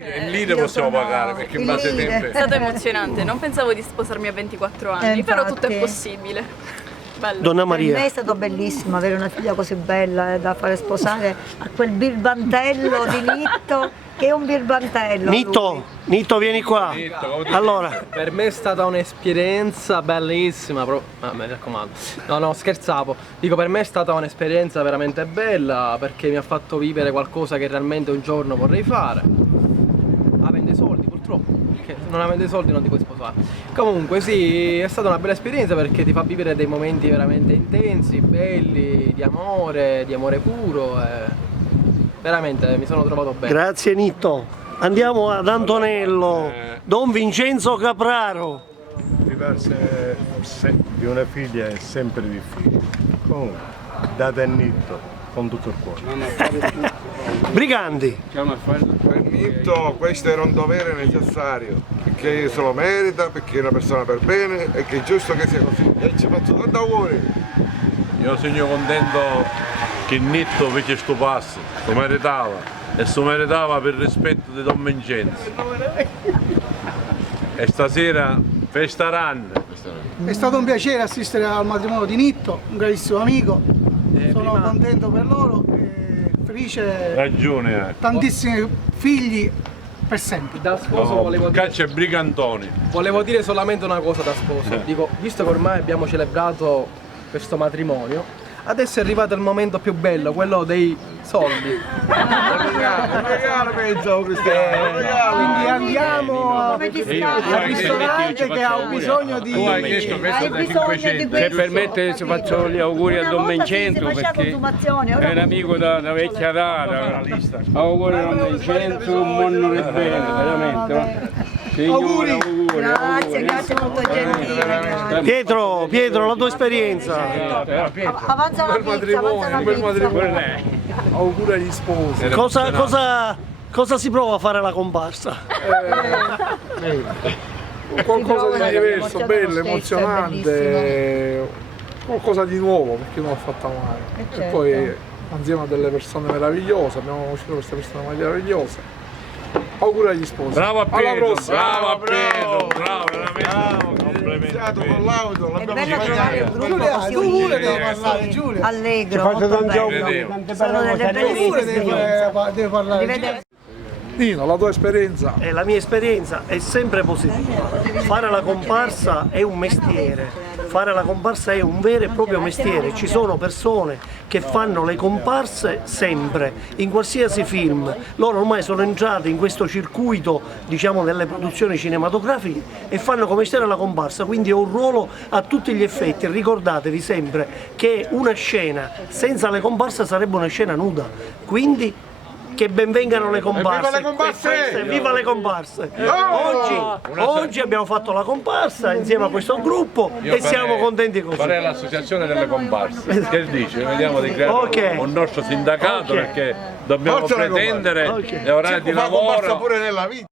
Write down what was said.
In lire possiamo pagare perché in base ai tempi. È stato emozionante, non pensavo di sposarmi a 24 anni, però tutto è possibile. Bello. Donna Maria. Per me è stato bellissimo avere una figlia così bella da fare sposare a quel birbantello di Nitto, che è un birbantello. Nitto, vieni qua. Allora, per me è stata un'esperienza bellissima, mi raccomando. No, scherzavo. Dico, per me è stata un'esperienza veramente bella perché mi ha fatto vivere qualcosa che realmente un giorno vorrei fare. Avendo i soldi, purtroppo, perché non avendo i soldi non ti puoi sposare. Comunque sì, è stata una bella esperienza perché ti fa vivere dei momenti veramente intensi, belli, di amore puro e veramente mi sono trovato bene. grazie Nitto. Andiamo ad Antonello, Don Vincenzo Capraro. Privarsi di una figlia è sempre difficile. Comunque, date a Nitto con tutto il cuore. Briganti. Per Nitto questo era un dovere necessario, perché se lo merita, perché è una persona per bene e che è giusto che sia così. E ci faccio tanti auguri. Io sono contento che Nitto fece sto passo, lo meritava e lo meritava per rispetto di Don Vincenzo. E stasera festeranno. È stato un piacere assistere al matrimonio di Nitto, un grandissimo amico. Sono contento per loro e felice. Ragione. Tantissimi figli per sempre. Da sposo volevo dire, Caccia e brigantoni. volevo dire solamente una cosa da sposo. Dico, visto che ormai abbiamo celebrato questo matrimonio, adesso è arrivato il momento più bello, quello dei soldi. Un regalo pensavo Cristiano, un regalo. Quindi andiamo al ristorante che ha bisogno di... Hai bisogno di Se permette ci faccio gli auguri a Don Vincenzo perché è un amico da vecchia data. Auguri a Don Vincenzo, un mondo di bene, veramente. Auguri! Grazie, molto gentile. Pietro, la tua esperienza. Avanza la pizza, avanza la pizza. Auguri agli sposi. Cosa si prova a fare la comparsa? Qualcosa di diverso, bello, stesso, è emozionante, qualcosa di nuovo perché non l'ho fatta mai. E poi insieme a delle persone meravigliose, abbiamo conosciuto queste persone meravigliose. Auguri agli sposi. Bravo a Alla Pietro, prossima. bravo a Pietro, bravo, veramente. Complimenti. Con l'auto, È bello trovare un gruppo così Tu pure devi unito, parlare, così, Giulia. allegro, molto bello. Sono delle bellissime esperienze. Devi parlare. Rivedere- Nino, la tua esperienza? La mia esperienza è sempre positiva. Fare la comparsa è un mestiere. Fare la comparsa è un vero e proprio mestiere. Ci sono persone che fanno le comparse sempre, in qualsiasi film. Loro ormai sono entrati in questo circuito, diciamo, delle produzioni cinematografiche e fanno come mestiere la comparsa, quindi è un ruolo a tutti gli effetti. Ricordatevi sempre che una scena senza le comparse sarebbe una scena nuda. Quindi che benvengano le comparse. Viva le comparse! Viva le comparse! Oggi abbiamo fatto la comparsa insieme a questo gruppo e siamo contenti così. Farei l'associazione delle comparse. Che dici? Vediamo di creare un nostro sindacato perché dobbiamo pretendere le orari di lavoro. Pure nella vita.